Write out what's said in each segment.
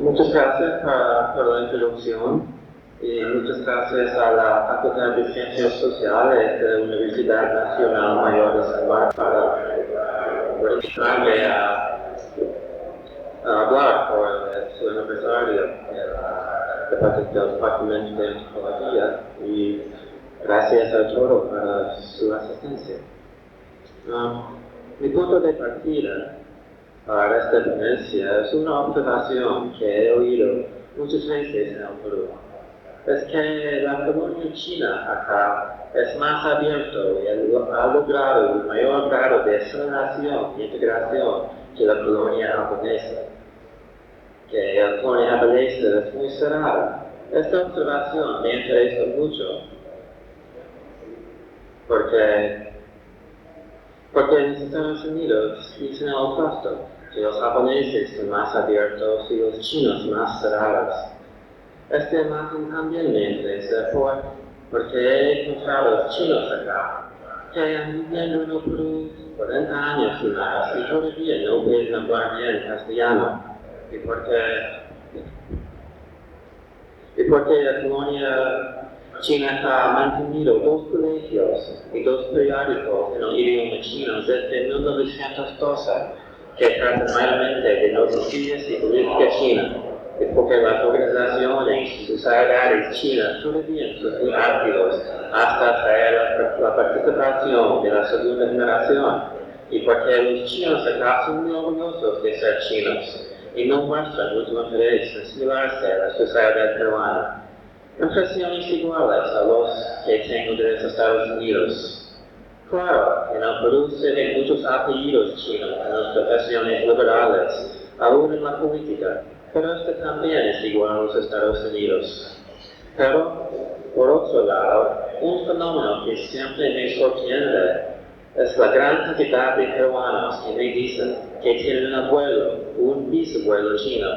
Muchas gracias por la introducción y muchas gracias a la Facultad de Ciencias Sociales de la Universidad Nacional Mayor de San Marcos por invitarme a hablar por su aniversario del Departamento de Antropología y gracias a todos por su asistencia. Mi punto de partida para esta ponencia es una observación que he oído muchas veces en el Perú. Es que la colonia china acá es más abierto y ha logrado un mayor grado de asimilación e integración que la colonia japonesa. Que la colonia japonesa es muy cerrada. Esta observación me interesa mucho porque en los Estados Unidos dicen el opuesto, que los japoneses son más abiertos y los chinos más cerrados. Esta imagen también me interesa porque he encontrado a los chinos acá, que han vivido en el Perú 40 años y más y todavía no pueden hablar bien castellano. Y porque la colonia china ha mantenido 2 colegios y 2 periódicos en el idioma chino desde 1912 que tratan mayormente de noticias y política china. Y porque las organizaciones y sociedades chinas todavía son muy activos hasta traer la participación de la segunda generación. Y porque los chinos acá son muy orgullosos de ser chinos y no muestran mucho interés en asimilarse a la sociedad peruana. Impresiones iguales a los que tengo de los Estados Unidos. Claro, en el Perú se ven muchos apellidos chinos en las profesiones liberales, aún en la política, pero esto también es igual a los Estados Unidos. Pero, por otro lado, un fenómeno que siempre me sorprende es la gran cantidad de peruanos que me dicen que tienen un abuelo o un bisabuelo chino.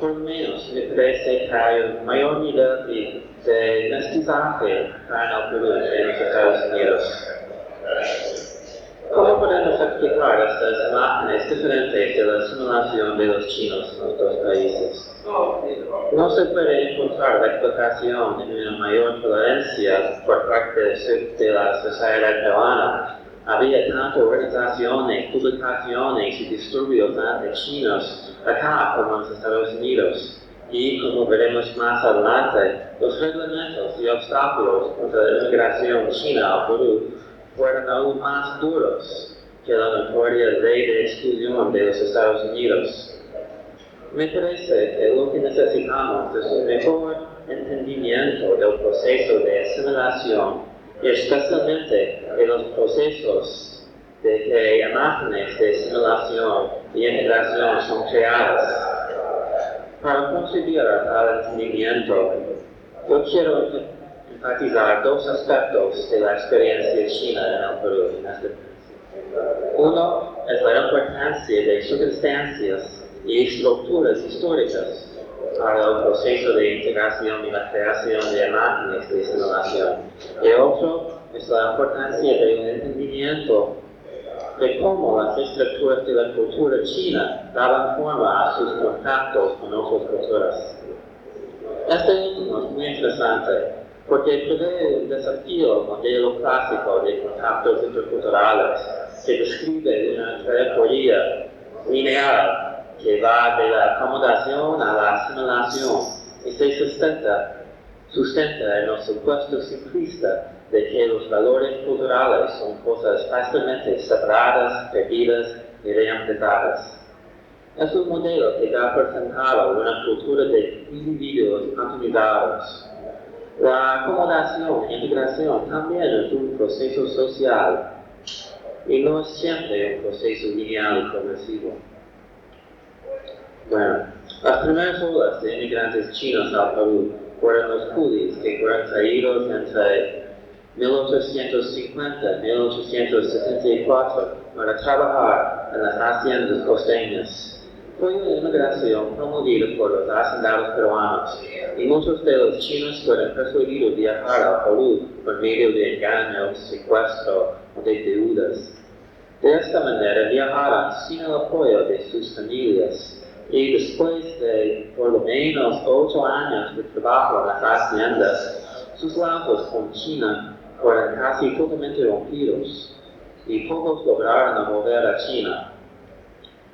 Por lo menos me parece que hay un mayor nivel de mestizaje acá en el Perú que en los Estados Unidos. ¿Cómo podemos explicar estas imágenes diferentes de la asimilación de los chinos en los dos países? No se puede encontrar la explicación en una mayor tolerancia por parte de la sociedad peruana. Había tantas organizaciones, publicaciones y disturbios anti-chinos acá como en los Estados Unidos. Y como veremos más adelante, los reglamentos y obstáculos contra la inmigración china al Perú fueron aún más duros que la notoria ley de exclusión de los Estados Unidos. Me parece que lo que necesitamos es un mejor entendimiento del proceso de asimilación y especialmente de los procesos de que imágenes de asimilación y integración son creadas. Para contribuir a tal entendimiento, yo quiero enfatizar 2 aspectos de la experiencia china en el Perú en este país. Uno es la importancia de circunstancias y estructuras históricas para el proceso de integración y la creación de imágenes de asimilación. Y otro es la importancia del entendimiento de cómo las estructuras de la cultura china daban forma a sus contactos con otras culturas. Este último es muy interesante porque prevé un desafío al modelo clásico de contactos interculturales que describe una trayectoria lineal que va de la acomodación a la asimilación y se sustenta en el supuesto simplista de que los valores culturales son cosas fácilmente separadas, perdidas y reemplazadas. Es un modelo que da por sentado una cultura de individuos continuados. La acomodación e integración también es un proceso social y no es siempre un proceso lineal y progresivo. Bueno, las primeras olas de inmigrantes chinos al Perú fueron los coolies que fueron traídos entre 1850 y 1864 para trabajar en las haciendas costeñas. Fue una inmigración promovida por los hacendados peruanos y muchos de los chinos fueron persuadidos a viajar al Perú por medio de engaños, secuestro o de deudas. De esta manera viajaron sin el apoyo de sus familias Y después de por lo menos 8 años de trabajo en las haciendas, sus lazos con China fueron casi totalmente rompidos y pocos lograron volver a China.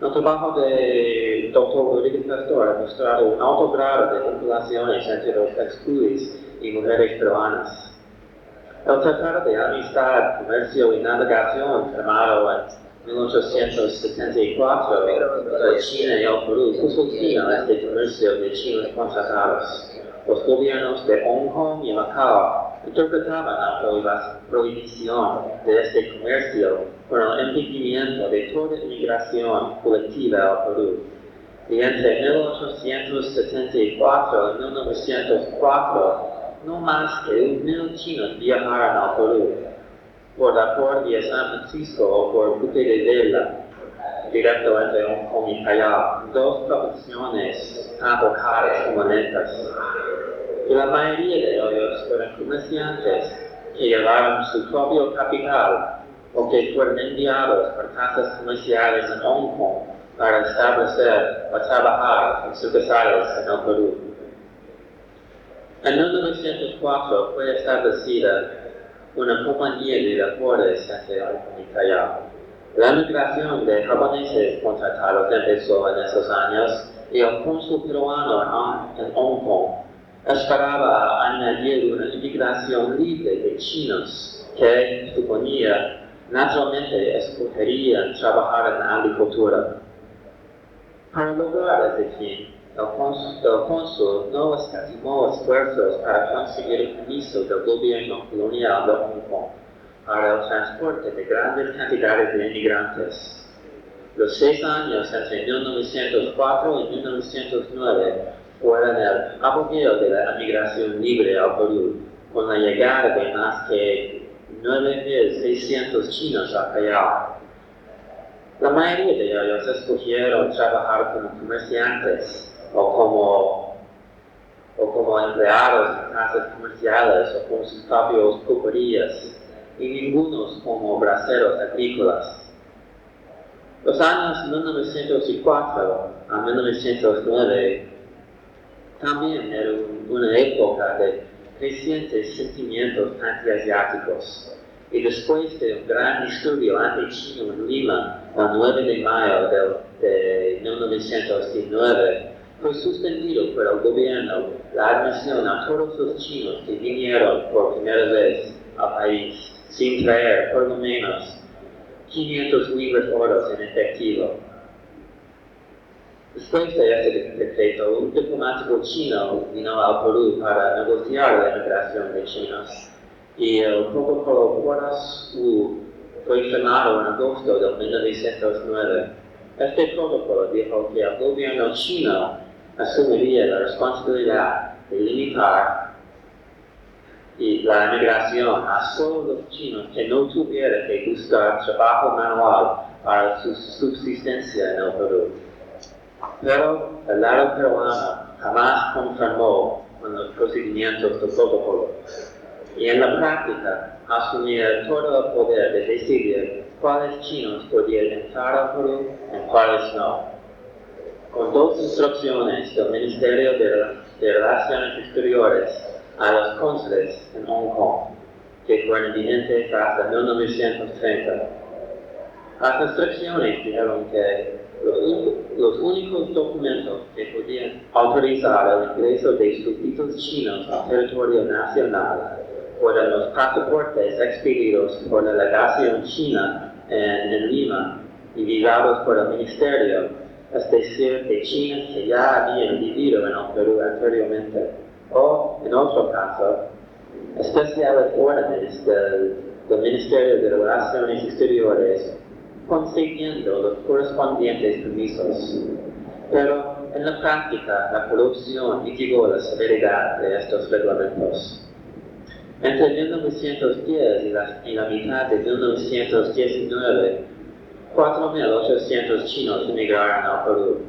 El trabajo de Dr. Rodríguez Pastor ha mostrado un alto grado de vinculaciones entre los ex-coolies y mujeres peruanas. El Tratado de Amistad, Comercio y Navegación, firmado en 1874 por China y el Perú, puso fin a este comercio de chinos contratados. Los gobiernos de Hong Kong y Macao interpretaban la prohibición de este comercio por el impedimento de toda inmigración colectiva al Perú. Y entre 1874 y 1904, no más de 1,000 chinos viajaron al Perú por la Puerta de San Francisco o por Buque de Vela, directo entre Hong Kong y Callao, dos profesiones tanto caras como lentas. Y la mayoría de ellos fueron comerciantes que llevaron su propio capital o que fueron enviados por casas comerciales en Hong Kong para establecer o trabajar en sucursales en el Perú. En 1904 fue establecida una compañía de vapores entre Hong Kong y Callao. La migración de japoneses contratados empezó en esos años y el cónsul peruano en Hong Kong esperaba añadir una inmigración libre de chinos que, suponía, naturalmente escogerían trabajar en la agricultura. Para lograr ese fin, el cónsul no escatimó esfuerzos para conseguir el permiso del gobierno colonial de Hong Kong para el transporte de grandes cantidades de inmigrantes. Los 6 años entre 1904 y 1909 fueron el apogeo de la inmigración libre al Perú, con la llegada de más que 9,600 chinos a Callao. La mayoría de ellos escogieron trabajar como comerciantes o como empleados en casas comerciales o con sus propias pulperías, y ningunos como braceros agrícolas. Los años 1904 a 1909 también eran una época de crecientes sentimientos antiasiáticos. Y después de un gran disturbio anti-chino en Lima, el 9 de mayo de 1919, fue suspendido por el gobierno la admisión a todos los chinos que vinieron por primera vez al país, sin traer por lo menos 500 libras oros en efectivo. Después de este decreto, un diplomático chino vino al Perú para negociar la migración de chinos, y el protocolo Guarascu fue firmado en agosto de 1909. Este protocolo dijo que el gobierno chino asumiría la responsabilidad de limitar la migración a solo los chinos que no tuvieran que buscar trabajo manual para su subsistencia en el Perú. Pero el lado peruano jamás conformó con los procedimientos del protocolo, y en la práctica asumía todo el poder de decidir cuáles chinos podían entrar al Perú y cuáles no. Con 2 instrucciones del Ministerio de Relaciones Exteriores a los cónsules en Hong Kong, que fueron vigentes hasta 1930. Las instrucciones dijeron que los únicos documentos que podían autorizar el ingreso de súbditos chinos al territorio nacional fueron los pasaportes expedidos por la legación china en Lima y visados por el ministerio, es decir, de chinos que ya habían vivido en el Perú anteriormente, o, en otro caso, especiales órdenes del Ministerio de Relaciones Exteriores concediendo los correspondientes permisos. Pero en la práctica, la corrupción mitigó la severidad de estos reglamentos. Entre 1910 y la mitad de 1919, 4,800 chinos emigraron al Perú.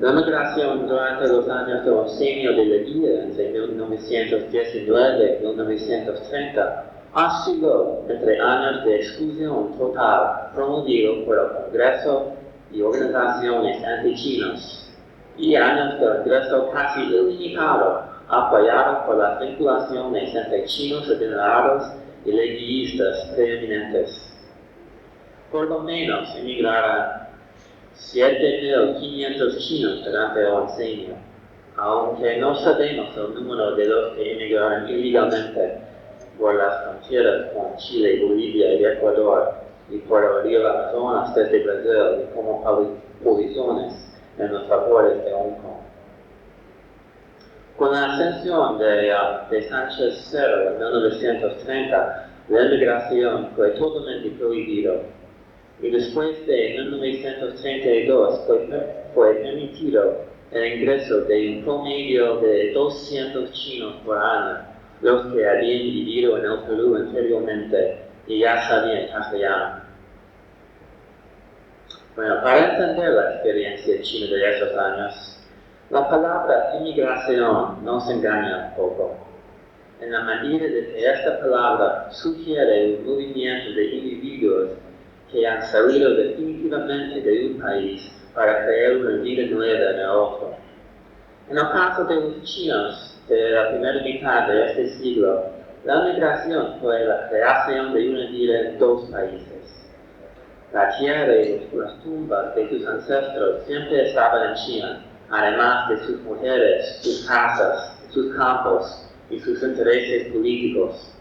La migración durante los años del oncenio de la vida, entre 1919 y 1930, osciló entre años de exclusión total promovido por el Congreso y organizaciones antichinos, y años de ingreso casi ilimitado, apoyados por las vinculaciones entre chinos adinerados y leguistas preeminentes. Por lo menos emigraron 7.500 chinos durante el oncenio, aunque no sabemos el número de los que emigraron ilegalmente por las fronteras con Chile, Bolivia y Ecuador, y por el río Amazonas desde Brasil, y como polizones en los vapores de Hong Kong. Con la ascensión de Sánchez Cerro en 1930, la emigración fue totalmente prohibida. Y después de 1932 fue permitido el ingreso de un promedio de 200 chinos por año, los que habían vivido en el Perú anteriormente y ya sabían castellano. Bueno, para entender la experiencia china de esos años, la palabra inmigración nos engaña un poco, en la medida de que esta palabra sugiere un movimiento de individuos que han salido definitivamente de un país para crear una vida nueva en el otro. En el caso de los chinos de la primera mitad de este siglo, la migración fue la creación de una vida en dos países. La tierra y las tumbas de sus ancestros siempre estaban en China, además de sus mujeres, sus casas, sus campos y sus intereses políticos.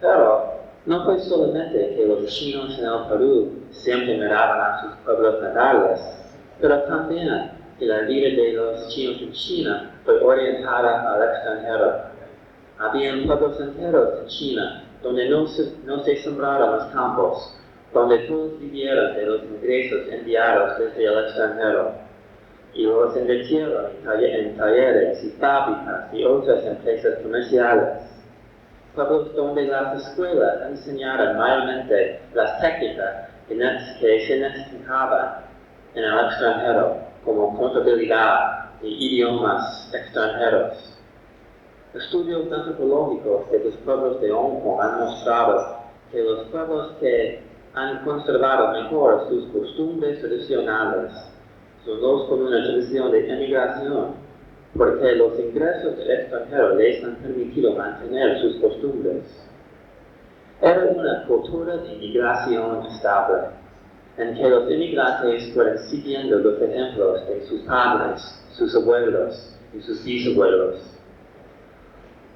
Pero no fue solamente que los chinos en el Perú siempre miraban a sus pueblos natales, pero también que la vida de los chinos en China fue orientada al extranjero. Habían pueblos enteros en China donde no se sembraron los campos, donde todos vivieron de los ingresos enviados desde el extranjero, y los invirtieron en talleres y fábricas y otras empresas comerciales. Pueblos donde las escuelas enseñaron mayormente las técnicas que se necesitaban en el extranjero, como contabilidad y idiomas extranjeros. Estudios antropológicos de los pueblos de Hong Kong han mostrado que los pueblos que han conservado mejor sus costumbres tradicionales son los con una tradición de emigración, porque los ingresos del extranjero les han permitido mantener sus costumbres. Era una cultura de inmigración estable, en que los inmigrantes fueron siguiendo los ejemplos de sus padres, sus abuelos y sus bisabuelos.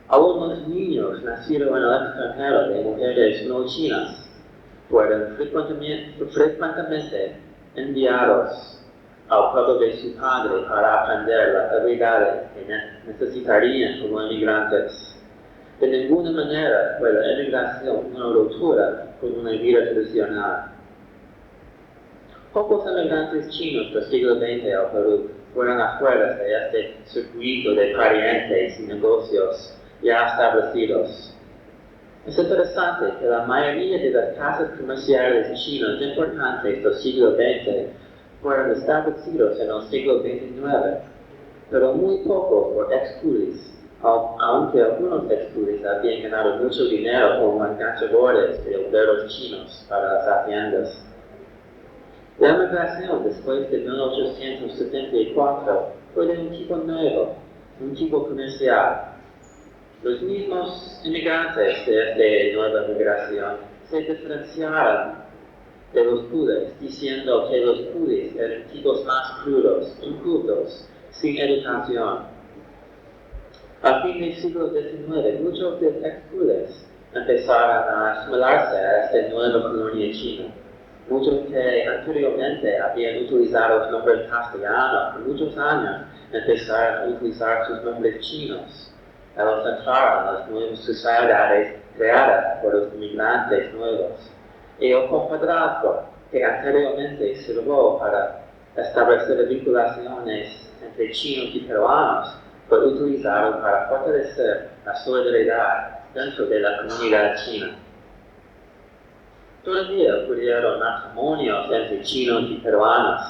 Algunos niños nacidos en el extranjero de mujeres no chinas fueron frecuentemente enviados al pueblo de su padre para aprender las habilidades que necesitarían como inmigrantes. De ninguna manera fue la emigración una ruptura con una vida tradicional. Pocos emigrantes chinos del siglo XX al Perú fueron afuera de este circuito de parientes y negocios ya establecidos. Es interesante que la mayoría de las casas comerciales chinas importantes del siglo XX fueron establecidos en el siglo XIX, pero muy poco por ex-coolies, aunque algunos ex-coolies habían ganado mucho dinero como enganchadores de obreros chinos para las haciendas. La emigración después de 1874 fue de un tipo nuevo, un tipo comercial. Los mismos inmigrantes de esta nueva migración se diferenciaron de los coolies, diciendo que los coolies eran tipos más crudos, incultos, sin educación. A fin del siglo XIX, muchos de los ex-coolies empezaron a asimilarse a esta nueva colonia china. Muchos que anteriormente habían utilizado los nombres castellanos por muchos años empezaron a utilizar sus nombres chinos. Al entrar en las nuevas sociedades creadas por los inmigrantes nuevos. Y el compadrazgo que anteriormente sirvió para establecer vinculaciones entre chinos y peruanos fue utilizado para fortalecer la solidaridad dentro de la comunidad china. Todavía ocurrieron matrimonios entre chinos y peruanos,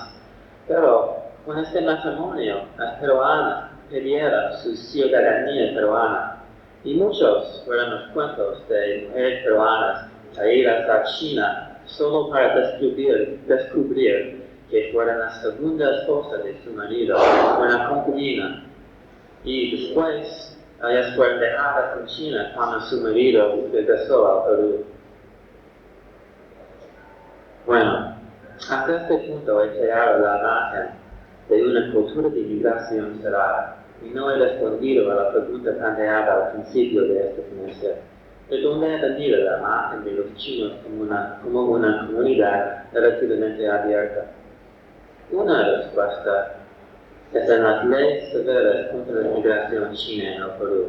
pero con este matrimonio las peruanas perdieron su ciudadanía peruana, y muchos fueron los cuentos de mujeres peruanas traídas a China solo para descubrir que fuera la segunda esposa de su marido, una concubina, y después ella fue dejada con China cuando su marido regresó al Perú. Bueno, hasta este punto he creado la imagen de una cultura de migración cerrada y no he respondido a la pregunta planteada al principio de este semestre. ¿De dónde ha venido la imagen de los chinos como una comunidad relativamente abierta? Una respuesta es en las leyes severas contra la migración china en el Perú.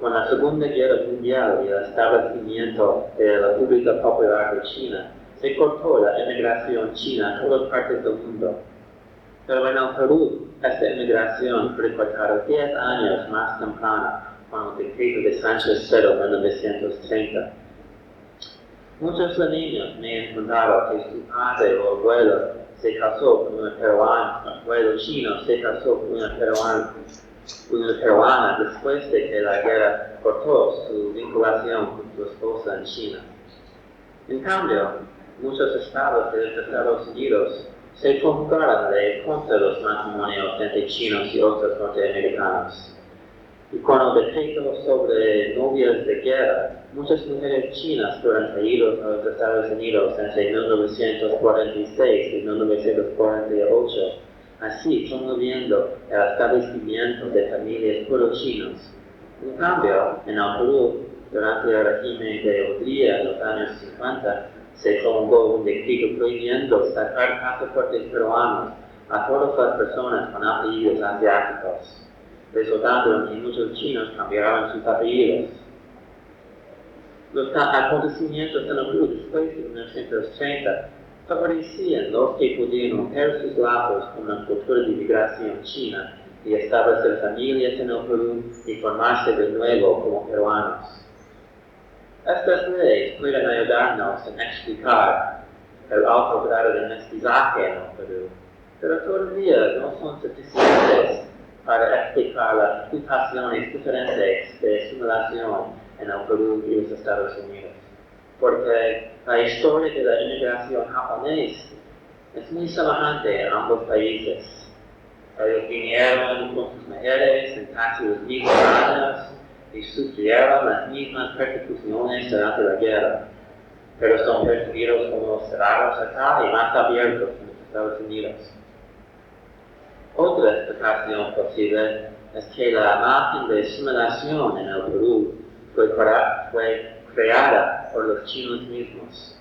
Con la Segunda Guerra Mundial y el establecimiento de la República Popular de China, se cortó la emigración china a todas partes del mundo. Pero en el Perú, esta emigración fue cortada 10 años más temprano, con el decreto de Sánchez Cerro en 1930. Muchos niños me han contado que su padre o abuelo se casó con una peruana, abuelo chino se casó con una peruana después de que la guerra cortó su vinculación con su esposa en China. En cambio, muchos estados de los Estados Unidos se promulgaron leyes contra los matrimonios entre chinos y otros norteamericanos. Y con el decreto sobre novias de guerra, muchas mujeres chinas fueron traídas a los Estados Unidos entre 1946 y 1948, así promoviendo el establecimiento de familias purochinos. En cambio, en el Perú, durante el régimen de Odría en los años 50, se promulgó un decreto prohibiendo sacar pasaportes peruanos a todas las personas con apellidos asiáticos, resultando en que muchos chinos cambiaron sus apellidos. Los acontecimientos en el Perú después de 1930 favorecían los que podían romper sus lazos con la cultura de migración china y establecer familias en el Perú y formarse de nuevo como peruanos. Estas leyes pueden ayudarnos a explicar el alto grado de mestizaje en el Perú, pero todavía no son suficientes para explicar las implicaciones diferentes de asimilación en el Perú y los Estados Unidos, porque la historia de la inmigración japonesa es muy semejante en ambos países. Ellos vinieron con sus mujeres en casi los mismos años y sufrieron las mismas persecuciones durante la guerra, pero son percibidos como cerrados acá y más abiertos en los Estados Unidos. Otra explicación posible es que la imagen de asimilación en el Perú fue creada por los chinos mismos.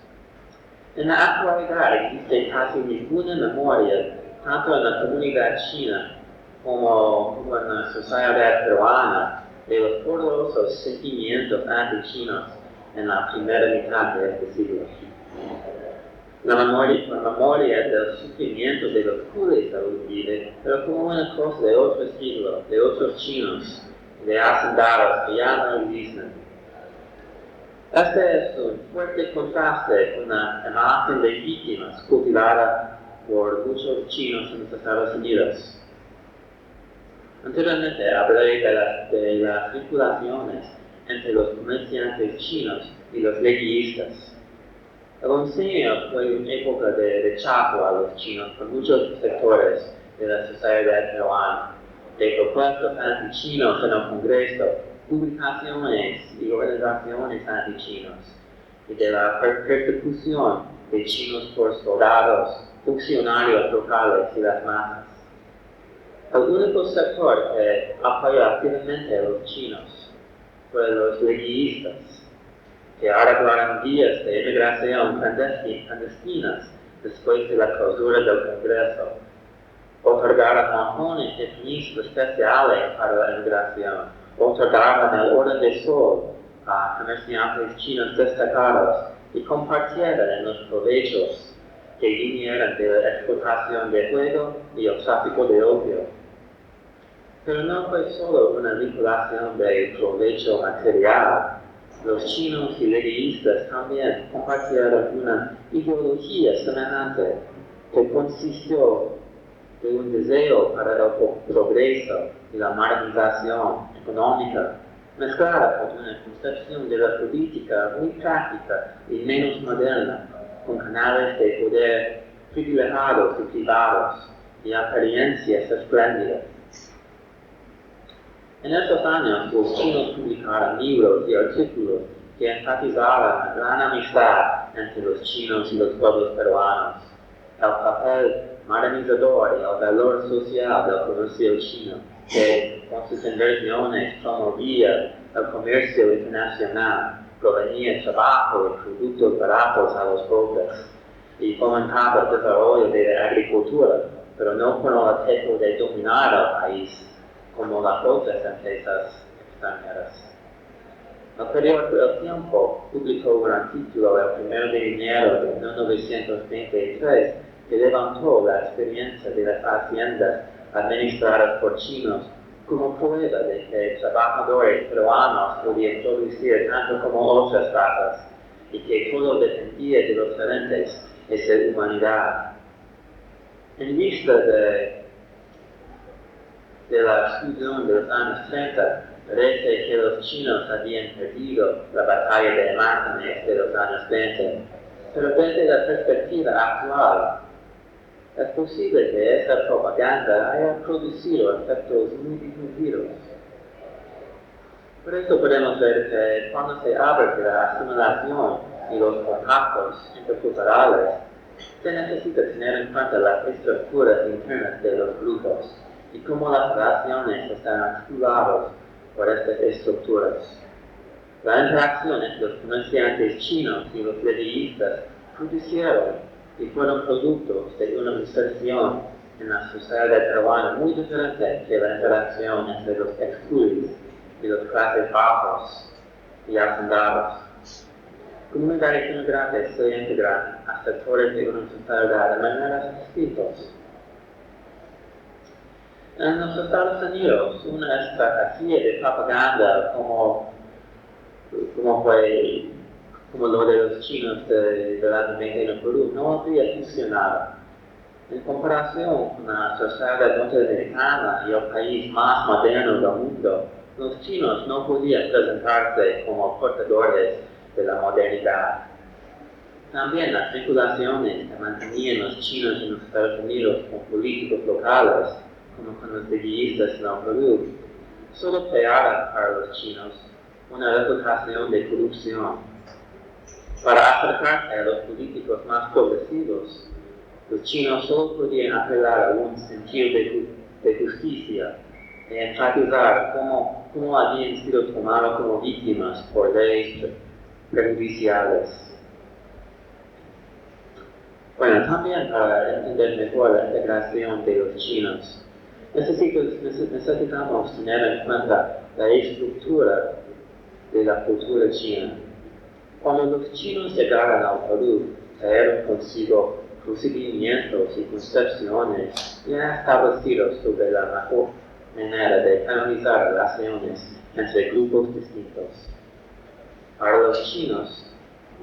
En la actualidad existe casi ninguna memoria, tanto en la comunidad china como en la sociedad peruana, de los poderosos sentimientos anti-chinos en la primera mitad de este siglo. La memoria del sufrimiento de los cules aún vive, pero como una cosa de otro siglo, de otros chinos, de hacendados que ya no existen. Este es un fuerte contraste con la imagen de víctimas cultivada por muchos chinos en los Estados Unidos. Anteriormente hablé de las vinculaciones entre los comerciantes chinos y los leguistas. El oncenio fue una época de rechazo a los chinos por muchos sectores de la sociedad peruana, de propuestas anti-chinos en el Congreso, publicaciones y organizaciones anti-chinos, y de la persecución de chinos por soldados, funcionarios locales y las masas. El único sector que apoyó activamente a los chinos fue los leguistas, que arreglaron vías de inmigración clandestinas después de la clausura del Congreso, otorgaron montones de permisos especiales para la inmigración, otorgaron el orden de sol a comerciantes chinos destacados y compartieron en los provechos que vinieron de la explotación de juego y el tráfico de opio. Pero no fue solo una vinculación de provecho material. Los chinos y leguistas también compartieron una ideología semejante que consistió de un deseo para el progreso y la modernización económica, mezclada con una concepción de la política muy práctica y menos moderna, con canales de poder privilegiados y privados, y apariencias espléndidas. En estos años, los chinos publicaron libros y artículos que enfatizaban la gran amistad entre los chinos y los pueblos peruanos, el papel modernizador y el valor social del comercio chino, que con sus inversiones promovía el comercio internacional, provenía trabajo y productos baratos a los pobres, y fomentaba el desarrollo de la agricultura, pero no con el objeto de dominar al país, como las otras empresas extranjeras. Al periodo del tiempo, publicó un artículo el 1 de enero de 1923 que levantó la experiencia de las haciendas administradas por chinos como prueba de que trabajadores peruanos podían producir tanto como otras razas y que todo dependía de los talentos de su humanidad. En vista de la exclusión de los años 30, parece que los chinos habían perdido la batalla de imágenes de los años 20, pero desde la perspectiva actual, es posible que esa propaganda haya producido efectos muy difusivos. Por eso podemos ver que cuando se habla de la asimilación y los contactos interculturales, se necesita tener en cuenta las estructuras internas de los grupos y cómo las relaciones están articuladas por estas estructuras. La interacción entre los comerciantes chinos y los leviistas produjeron y fueron productos de una inserción en la sociedad peruana muy diferente que la interacción entre los ex-coolies y los clases bajos y hacendados. Comunidades inmigrantes se integran a sectores de una sociedad de maneras distintas. En los Estados Unidos, una estrategia de propaganda como lo de los chinos de la América en Perú no había funcionado. En comparación con la sociedad norteamericana y el país más moderno del mundo, los chinos no podían presentarse como portadores de la modernidad. También las vinculaciones que mantenían los chinos en los Estados Unidos con políticos locales, como con los leviistas en el Perú, solo crearon para los chinos una reputación de corrupción. Para acercarse a los políticos más progresivos, los chinos solo podían apelar a un sentido de justicia y enfatizar cómo habían sido tomados como víctimas por leyes prejudiciales. Bueno, también para entender mejor la integración de los chinos, necesitamos tener en cuenta la estructura de la cultura china. Cuando los chinos llegaron al Perú, trajeron consigo procedimientos y concepciones ya establecidos sobre la mejor manera de canalizar relaciones entre grupos distintos. Para los chinos,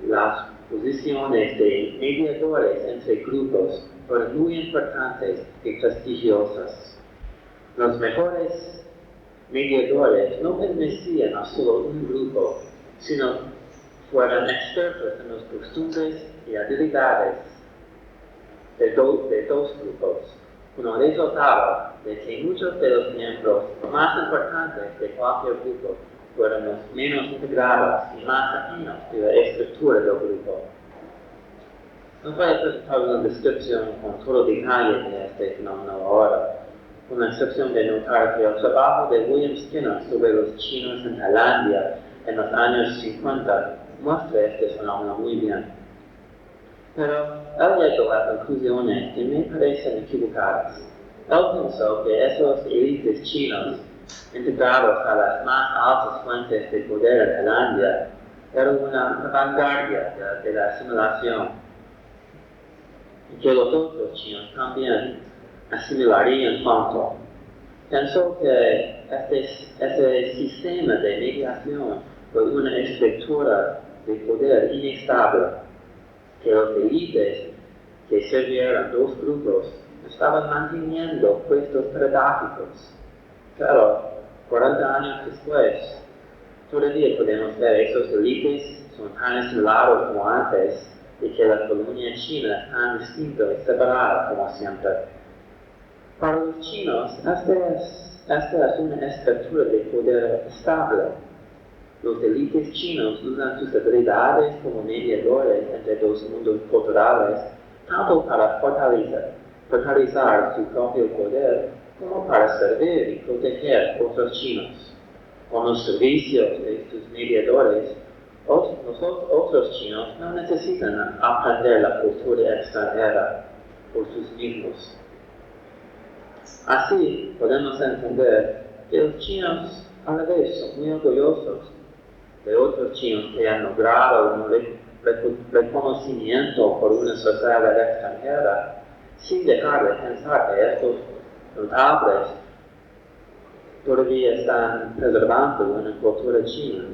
las posiciones de mediadores entre grupos fueron muy importantes y prestigiosas. Los mejores mediadores no pertenecían a solo un grupo, sino fueron expertos en las costumbres y habilidades de dos grupos, con el resultado de que muchos de los miembros más importantes de cualquier grupo fueron los menos integrados y más ajenos de la estructura del grupo. No voy a presentar una descripción con todo detalle de este fenómeno ahora, con la excepción de notar que el trabajo de William Skinner sobre los chinos en Tailandia en los años 50 muestra este fenómeno muy bien. Pero él llegó a conclusiones que me parecen equivocadas. Él pensó que esos élites chinos, integrados a las más altas fuentes de poder en Tailandia, eran una vanguardia de la asimilación, y que los otros chinos también asimilarían pronto. Pensó que este sistema de mediación fue una estructura de poder inestable, que los élites que sirvieron dos grupos estaban manteniendo puestos pedagógicos. Claro, 40 años después, todavía podemos ver esos élites son tan asimilados como antes, y que la colonia china es tan distinta y separada como siempre. Para los chinos, esta es una estructura de poder estable. Los élites chinos usan sus habilidades como mediadores entre dos mundos culturales, tanto para fortalecer su propio poder como para servir y proteger a otros chinos. Con los servicios de sus mediadores, los otros chinos no necesitan aprender la cultura extranjera por sus mismos. Así podemos entender que los chinos a la vez son muy orgullosos de otros chinos que han logrado un reconocimiento por una sociedad extranjera, sin dejar de pensar que estos notables todavía están preservando una cultura china.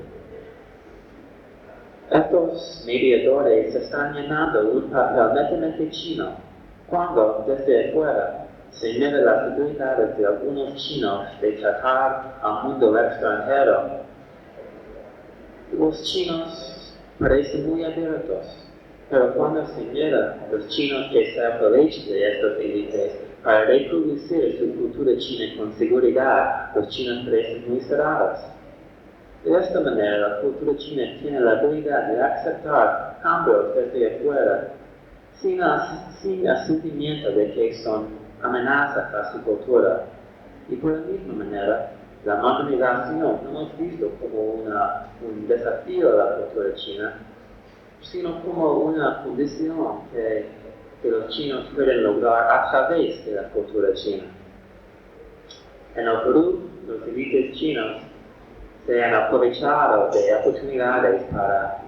Estos mediadores están llenando un papel netamente chino cuando desde afuera se mira las habilidades de algunos chinos de tratar al mundo extranjero. Los chinos parecen muy abiertos, pero cuando se mira los chinos que se aprovechan de estos élites para reproducir su cultura china con seguridad, los chinos parecen muy cerrados. De esta manera, la cultura china tiene la habilidad de aceptar cambios desde afuera, sin el sentimiento de que son amenazas a su cultura. Y por la misma manera, la modernización no es visto como un desafío a la cultura china, sino como una condición que los chinos pueden lograr a través de la cultura china. En el Perú, los élites chinos se han aprovechado de oportunidades para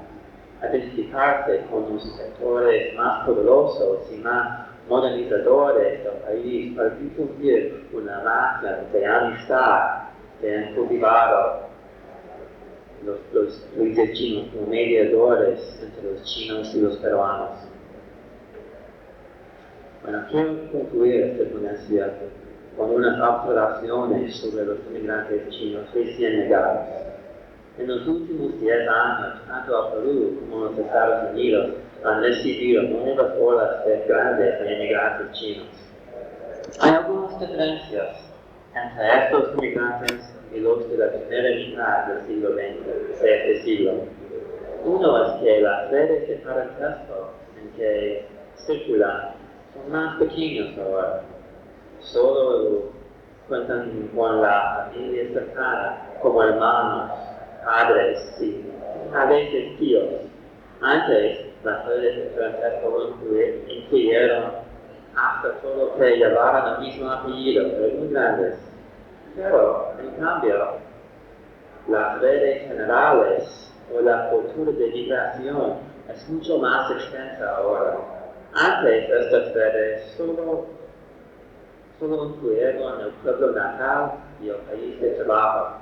identificarse con los sectores más poderosos y más modernizadores del país para difundir una máquina de amistad que han cultivado los élites chinos como mediadores entre los chinos y los peruanos. Bueno, quiero concluir esta ponencia con unas observaciones sobre los inmigrantes chinos recién llegados. En los últimos 10 años, tanto el Perú como los Estados Unidos han recibido nuevas olas grandes de inmigrantes chinos. Hay algunas diferencias entre estos inmigrantes y los de la primera mitad del siglo XX, de este siglo. Uno es que las redes de parentesco en que circulan son más pequeños ahora. Solo cuentan con la familia cercana, como hermanos, padres y a veces tíos. Antes, las redes de parentesco incluyeron hasta solo que llevaran el mismo apellido, pero muy grandes. Pero, en cambio, las redes generales o la cultura de migración es mucho más extensa ahora. Antes, estas redes solo incluyeron el pueblo natal y el país de trabajo.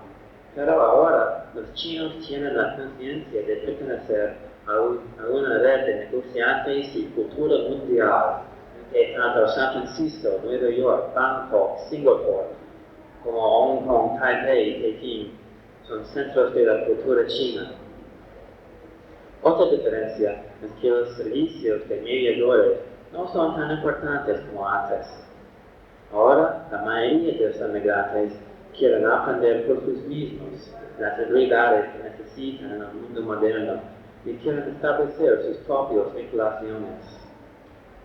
Pero ahora, los chinos tienen la conciencia de pertenecer a una red de negociantes y cultura mundial, en que tanto San Francisco, Nueva York, Bangkok, Singapur, como Hong Kong, Taipei y Pekín son centros de la cultura china. Otra diferencia es que los servicios de mediadores no son tan importantes como antes. Ahora, la mayoría de los inmigrantes quieren aprender por sus mismos las habilidades que necesitan en el mundo moderno y quieren establecer sus propias vinculaciones.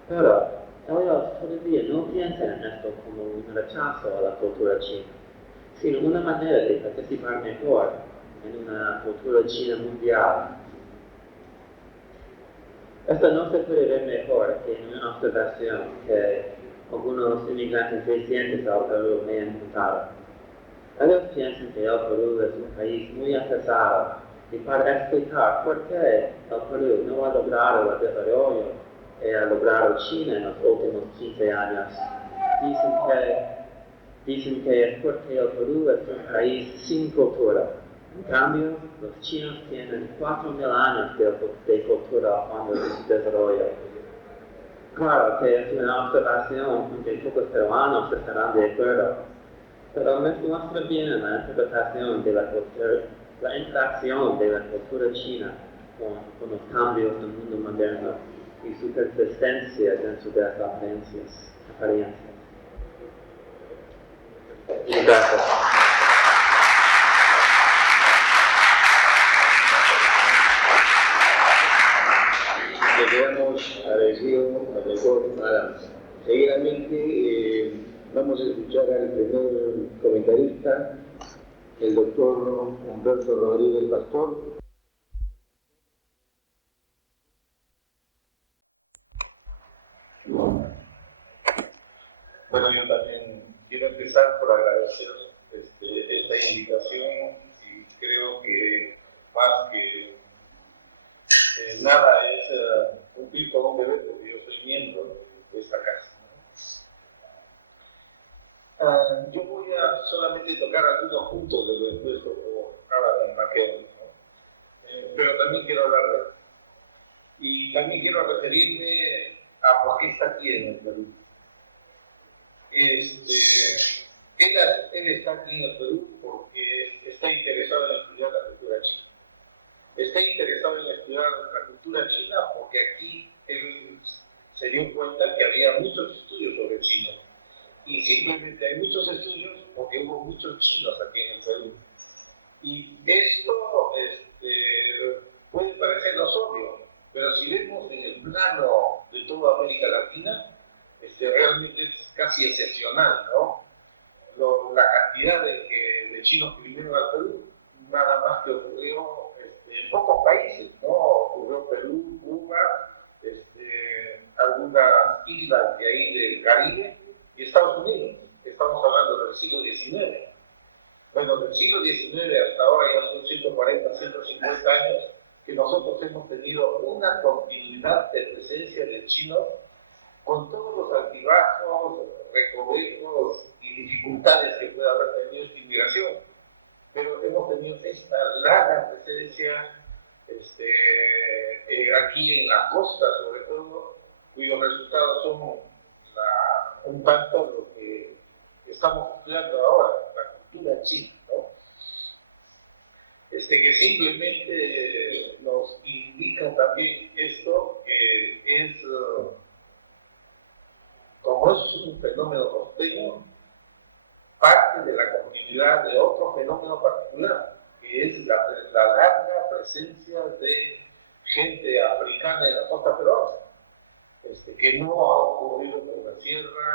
Pero ellos todavía no piensan en esto como un rechazo a la cultura china, sino una manera de participar mejor en una cultura china mundial. Esto no se puede ver mejor que en una observación que algunos inmigrantes recientes al Perú me han contado. Ellos piensan que el Perú es un país muy atrasado y para explicar por qué el Perú no ha logrado el desarrollo que ha logrado China en los últimos 15 años, dicen que es porque el Perú es un país sin cultura. En cambio, los chinos tienen 4.000 años de cultura cuando se desarrolla. Claro que es una observación con que pocos peruanos estarán de acuerdo, pero me muestra bien la interpretación de la interacción de la cultura china con los cambios del mundo moderno. y su persistencia dentro de las apariencias. Gracias. Le quedamos agradecidos al doctor Adams. Seguidamente vamos a escuchar al primer comentarista, el doctor Humberto Rodríguez Pastor. Bueno, yo también quiero empezar por agradecer esta invitación y creo que más que nada es cumplir con un deber porque yo soy miembro de esta casa. Yo voy a solamente tocar algunos puntos de lo expuesto por Alan McKeown, ¿no? Pero también quiero hablar de él. Y también quiero referirme a por qué está aquí en el Perú. Él está aquí en el Perú porque está interesado en estudiar la cultura china. Está interesado en estudiar la cultura china porque aquí él se dio cuenta que había muchos estudios sobre China. Y simplemente hay muchos estudios porque hubo muchos chinos aquí en el Perú. Y esto puede parecernos obvio, pero si vemos en el plano de toda América Latina, realmente es casi excepcional, ¿no? La cantidad de chinos que vinieron al Perú, nada más que ocurrió en pocos países, ¿no? Ocurrió Perú, Cuba, algunas islas de ahí del Caribe y Estados Unidos. Estamos hablando del siglo XIX. Bueno, del siglo XIX hasta ahora ya son 140, 150 años que nosotros hemos tenido una continuidad de presencia de chinos con todos los altibajos, recovecos y dificultades que puede haber tenido esta inmigración. Pero hemos tenido esta larga presencia aquí en la costa, sobre todo, cuyos resultados son un tanto lo que estamos estudiando ahora, la cultura china, ¿no? Que simplemente nos indica también esto, que es, como es un fenómeno costeño, parte de la continuidad de otro fenómeno particular, que es la larga presencia de gente africana en la costa peruana, que no ha ocurrido con la sierra,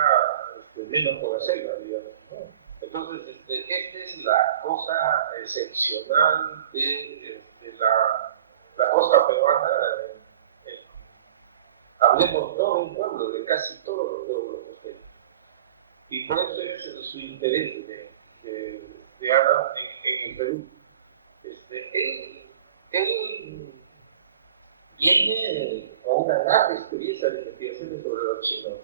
menos con la selva, digamos, ¿no? Entonces, esta es la cosa excepcional de la costa peruana. Hablemos no de un pueblo, de casi todos los pueblos costeños. Y por eso es su interés de Ana en el Perú. Él viene con una larga experiencia de investigaciones sobre los chinos.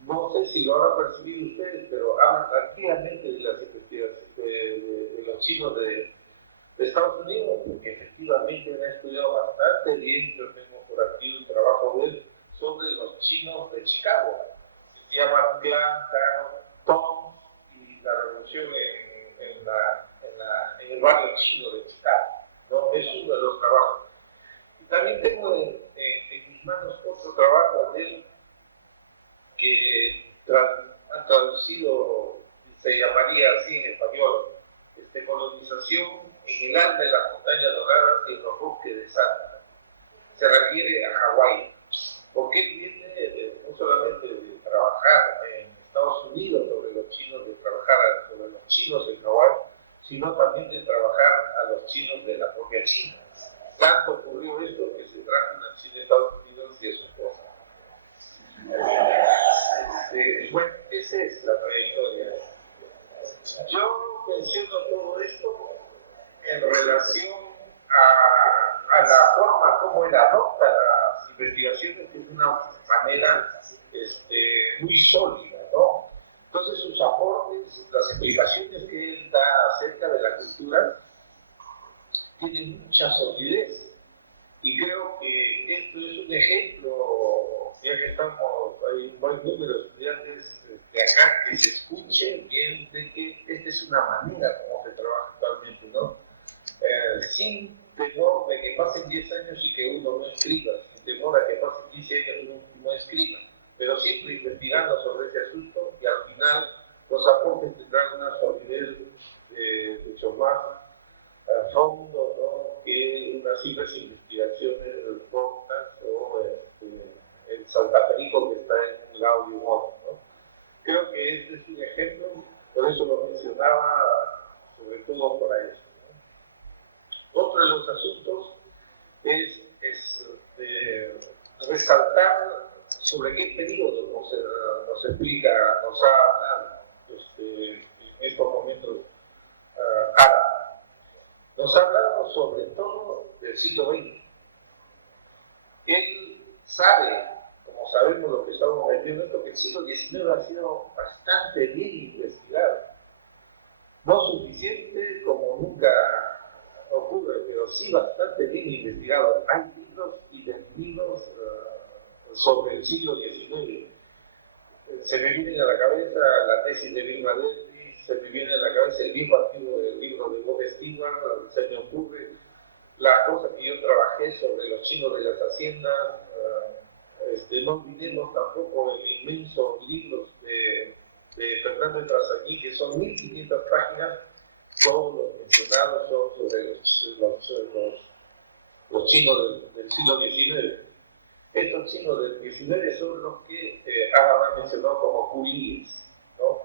No sé si lo habrán percibido ustedes, pero hablan tranquilamente de las investigaciones de los chinos de Estados Unidos, porque efectivamente han estudiado bastante bien. Yo tengo por aquí un trabajo de él sobre los chinos de Chicago, que se llama Clan, Tom y la revolución en el barrio chino de Chicago, ¿no? Es uno de los trabajos. Y también tengo en mis manos otro trabajo de él que han traducido, se llamaría así en español, colonización en el alma de las montañas doradas y en los bosques de Santa. Se refiere a Hawái, porque él viene no solamente de trabajar en Estados Unidos sobre los chinos, de trabajar sobre los chinos en Hawái, sino también de trabajar a los chinos de la propia China. Tanto ocurrió esto que se trajo una China de Estados Unidos y a su esposa. Bueno, esa es la trayectoria. Yo menciono todo esto en relación a la forma como él adopta las investigaciones de una manera muy sólida, ¿no? Entonces sus aportes, las explicaciones que él da acerca de la cultura tienen mucha solidez. Y creo que esto es un ejemplo, ya que hay un buen número de estudiantes de acá, que se escuche bien de que esta es una manera como se trabaja actualmente, ¿no? Sin temor de que pasen 10 años y que uno no escriba, sin temor a que pase 15 años y no escriba, pero siempre investigando sobre este asunto y al final los aportes tendrán una solidez mucho más a fondo, ¿no?, que unas simples investigaciones cortas o el saltaperico que está en un lado y un otro, ¿no? Creo que este es un ejemplo, por eso lo mencionaba sobre todo por ahí, ¿no? Otro de los asuntos es resaltar sobre qué periodo nos explica, nos ha hablado en estos momentos Adam. Nos ha hablado sobre todo del siglo XX. Él sabe, como sabemos lo que estamos metiendo en esto, que el siglo XIX ha sido bastante bien investigado. No suficiente como nunca ocurre, pero sí bastante bien investigado. Hay libros y libros sobre el siglo XIX. Se me viene a la cabeza la tesis de Bill Madetti, se me viene a la cabeza el mismo artículo del libro de Bob Stewart, se me ocurre la cosa que yo trabajé sobre los chinos de las haciendas. No olvidemos tampoco el inmenso libro de Fernando Trasañí, que son 1500 páginas, todos los mencionados son sobre los chinos del siglo XIX. Estos chinos del XIX son los que Adam ha mencionado como culíes, ¿no?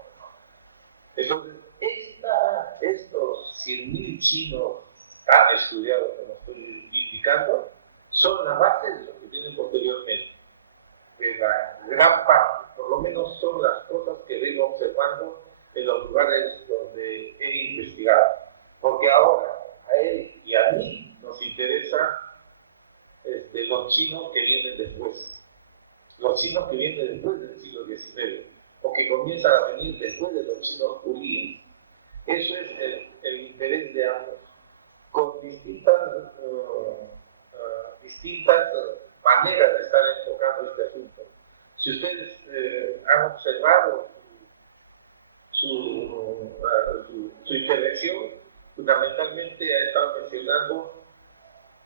Entonces, estos 100.000 chinos tan estudiados, como estoy indicando, son la base de lo que tienen posteriormente. De la gran parte, por lo menos son las cosas que vengo observando en los lugares donde he investigado. Porque ahora, a él y a mí nos interesa los chinos que vienen después. Los chinos que vienen después del siglo XIX, o que comienzan a venir después de los chinos judíos. Eso es el interés de ambos, con distintas maneras de estar enfocando este asunto. Si ustedes han observado su intervención, fundamentalmente ha estado mencionando,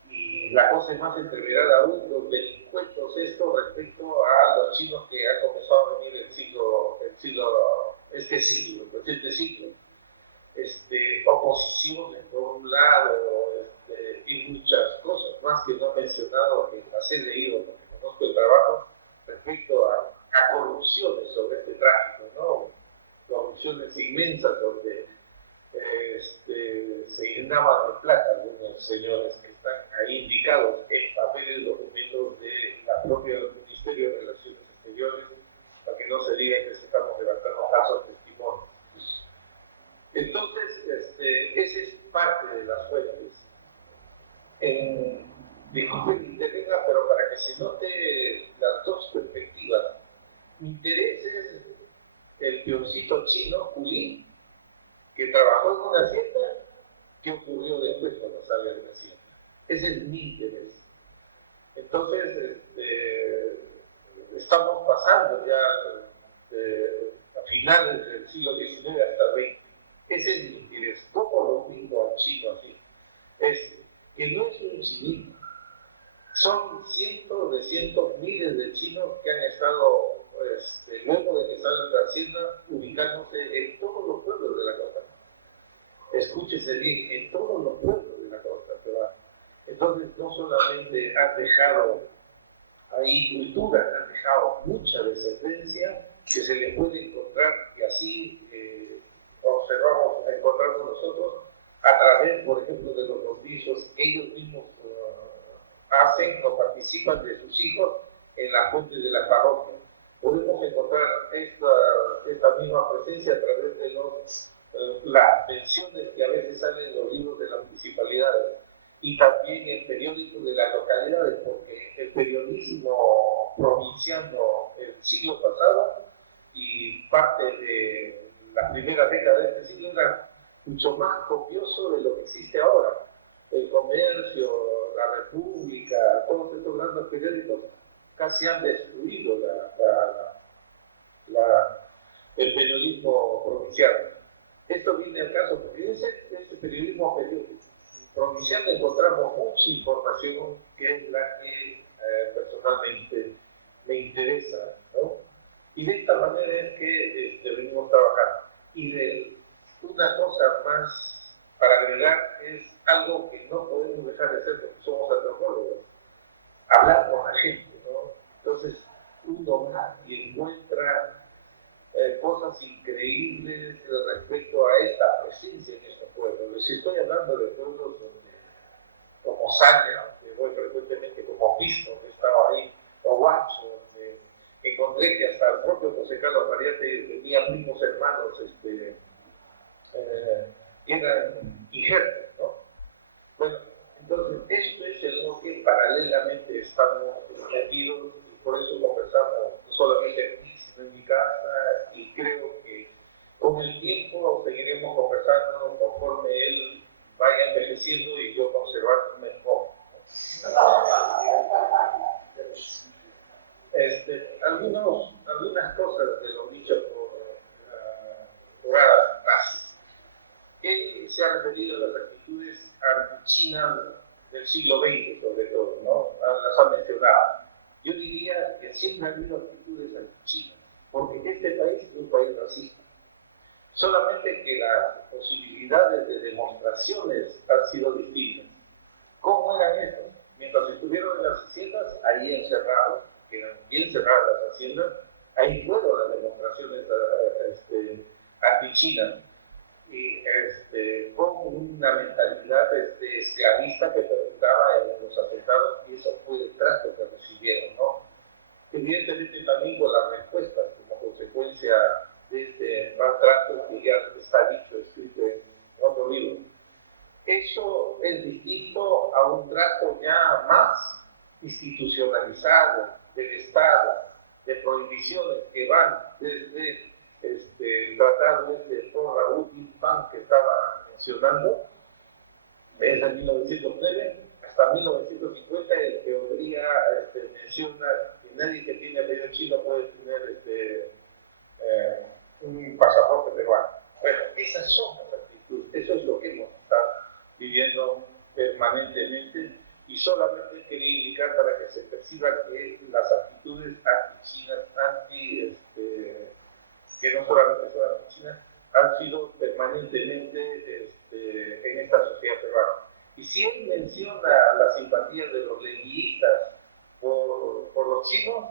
y la cosa es más entreverada aún, los delincuentos respecto a los chinos que han comenzado a venir este siglo, el presente siglo. Oposiciones por un lado, y muchas cosas más que no he mencionado, que las he leído porque conozco el trabajo, respecto a corrupciones sobre este tráfico, ¿no? Corrupciones inmensas donde se llenaban de plata algunos señores que están ahí indicados en papeles, documentos de la propia Ministerio de Relaciones Exteriores, para que no se diga que estamos levantando falsos testimonios. Entonces, esa es parte de las fuentes. Disculpen que intervenga, pero para que se note las dos perspectivas. Mi interés es el peoncito chino, Julín, que trabajó en una hacienda, ¿qué ocurrió después cuando sale de la hacienda? Ese es mi interés. Entonces, estamos pasando ya a finales del siglo XIX hasta el XX. Ese es mi interés. ¿Cómo lo digo al chino así? Es que no es un chinito. Son cientos, miles de chinos que han estado, luego de que salen de la hacienda, ubicándose en todos los pueblos de la costa. Escúchese bien, en todos los pueblos de la costa. Entonces, no solamente han dejado ahí cultura, han dejado mucha descendencia que se les puede encontrar, y así encontramos nosotros a través, por ejemplo, de los bautizos que ellos mismos hacen o participan de sus hijos en las fuentes de la parroquia. Podemos encontrar esta misma presencia a través de las menciones que a veces salen en los libros de las municipalidades y también en periódicos de las localidades, porque el periodismo provinciano el siglo pasado y parte de la primera década de este siglo era mucho más copioso de lo que existe ahora. El Comercio, la República, todos estos grandes periódicos casi han destruido el periodismo provincial. Esto viene al caso porque en ese periodismo provincial encontramos mucha información que es la que personalmente me interesa, ¿no? Y de esta manera es que venimos trabajando. Y de una cosa más para agregar es algo que no podemos dejar de hacer porque somos antropólogos, hablar con la gente, ¿no? Entonces uno va y encuentra cosas increíbles respecto a esta presencia en estos pueblos. Les estoy hablando de pueblos donde, como Saña, que voy frecuentemente, como Pisco, que estaba ahí, o Huacho, donde encontré que hasta el propio José Carlos Mariate tenía primos hermanos que eran injertos, ¿no? Bueno, entonces esto es en lo que paralelamente estamos metidos, y por eso conversamos no solamente aquí, sino en mi casa, y creo que con el tiempo seguiremos conversando conforme él vaya envejeciendo y yo conservándome mejor. Algunas cosas de lo dicho por Adam Bass. Él se ha referido a las actitudes anti-China del siglo XX, sobre todo, ¿no? Las ha mencionado. Yo diría que siempre ha habido actitudes anti-China, porque este país es un país racista. Solamente que las posibilidades de demostraciones han sido distintas. ¿Cómo eran estos? Mientras estuvieron en las haciendas, ahí encerrados, que eran bien cerradas las haciendas, ahí fueron las demostraciones anti-China. Y con una mentalidad esclavista que perpetraba en los atentados, y eso fue el trato que recibieron, ¿no? Evidentemente también con las respuestas como consecuencia de este maltrato que ya está dicho, escrito en otro libro. Eso es distinto a un trato ya más institucionalizado del Estado, de prohibiciones que van desde el tratado de Raúl Infant que estaba mencionando, desde 1909 hasta 1950, el que Odría menciona que nadie que tiene apellido chino puede tener un pasaporte peruano. Bueno, esas son las actitudes, eso es lo que hemos estado viviendo permanentemente, y solamente quería indicar para que se perciba que las actitudes anti-chinas, que no solamente son anti-chinas, han sido permanentemente en esta sociedad peruana. Y si él menciona la simpatía de los leguistas por los chinos,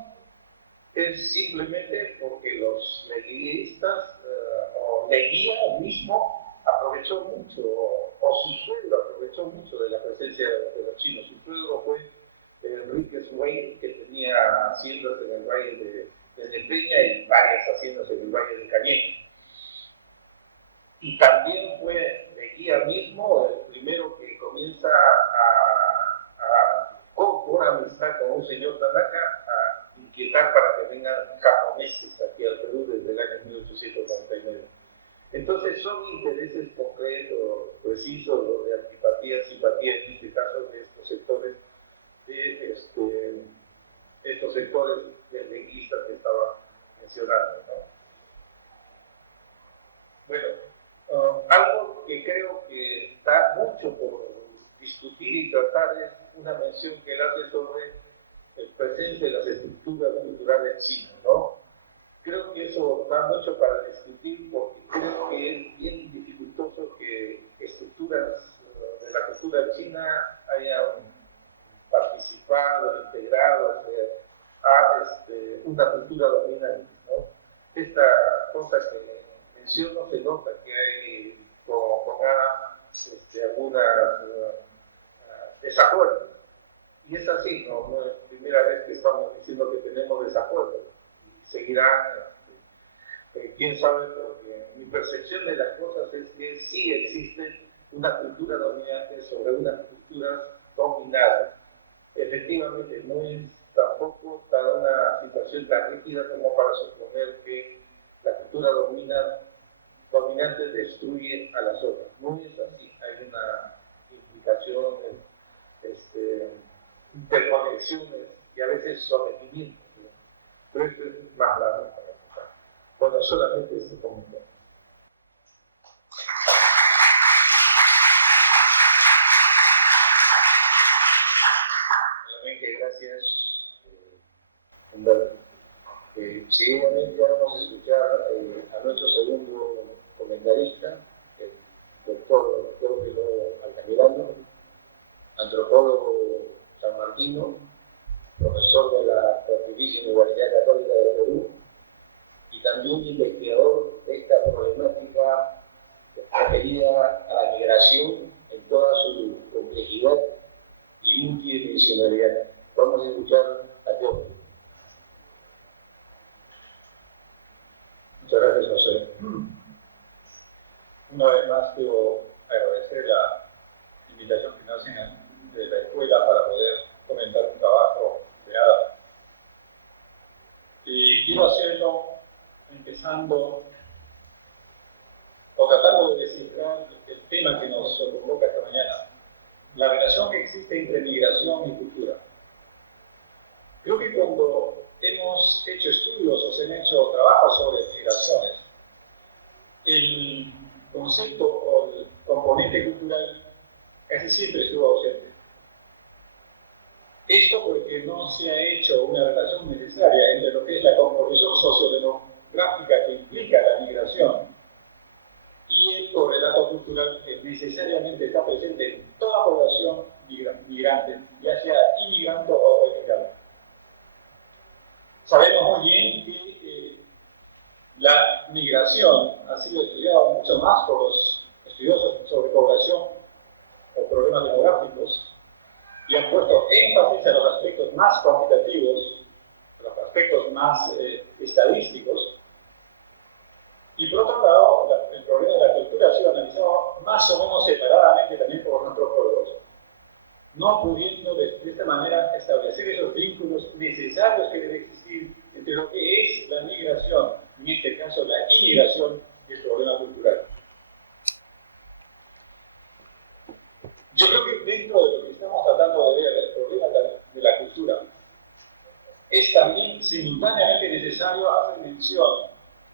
es simplemente porque los leguistas o Leguía mismo aprovechó mucho, o su suegro aprovechó mucho de la presencia de los chinos. Su suegro fue Enrique Wayne, que tenía haciendas en el valle de Nepeña y varias haciendas en el valle de Cañete. Y también fue Leguía mismo el primero que comienza por amistad con un señor Tanaka, a inquietar para que vengan japoneses aquí al Perú desde el año 1899. Entonces son intereses concretos, precisos, de antipatía, simpatía, en este caso de estos sectores, estos sectores del leguistas que estaba mencionando, ¿no? Bueno, algo que creo que está mucho por discutir y tratar es una mención que él hace sobre el presente de las estructuras culturales chinas, ¿no? Creo que eso da mucho para discutir, porque creo que es bien dificultoso que estructuras de la cultura china hayan participado, integrado a una cultura dominante, ¿no? Esta cosa que menciono se nota que hay con alguna desacuerdo. Y es así, no es primera vez que estamos diciendo que tenemos desacuerdo. Seguirá, quién sabe, porque mi percepción de las cosas es que sí existe una cultura dominante sobre unas culturas dominadas. Efectivamente, no es tampoco una situación tan rígida como para suponer que la cultura dominante destruye a las otras. No es así, hay una implicación, interconexiones y a veces sometimientos, ¿no? Pero esto es más largo para contar. Bueno, solamente este comentario. Nuevamente, gracias, Humberto. Seguidamente vamos a escuchar a nuestro segundo comentarista, el doctor Teófilo Altamirano, antropólogo sanmarquino, profesor de la Pontificia Universidad Católica del Perú y también investigador de esta problemática referida a la migración en toda su complejidad y multidimensionalidad. Vamos a escuchar a Teófilo. Muchas gracias, José. Una vez más quiero agradecer la invitación que me hacen de la escuela para poder comentar un trabajo de ADA. Y quiero hacerlo empezando o tratando de descifrar el tema que nos convoca esta mañana, la relación que existe entre migración y cultura. Creo que cuando hemos hecho estudios o se han hecho trabajos sobre migraciones, el concepto o el componente cultural casi siempre estuvo ausente. Esto porque no se ha hecho una relación necesaria entre lo que es la composición sociodemográfica que implica la migración y el correlato cultural que necesariamente está presente en toda población migrante, ya sea inmigrante o emigrante. Sabemos muy bien que la migración ha sido estudiada mucho más por los estudiosos sobre población o problemas demográficos y han puesto énfasis en los aspectos más cuantitativos, los aspectos más estadísticos. Y por otro lado, el problema de la cultura ha sido analizado más o menos separadamente también por los antropólogos, no pudiendo de esta manera establecer esos vínculos necesarios que deben existir entre lo que es la migración, en este caso la inmigración, y el problema cultural. Yo creo que dentro de lo que estamos tratando de ver, el problema de la cultura, es también simultáneamente necesario hacer mención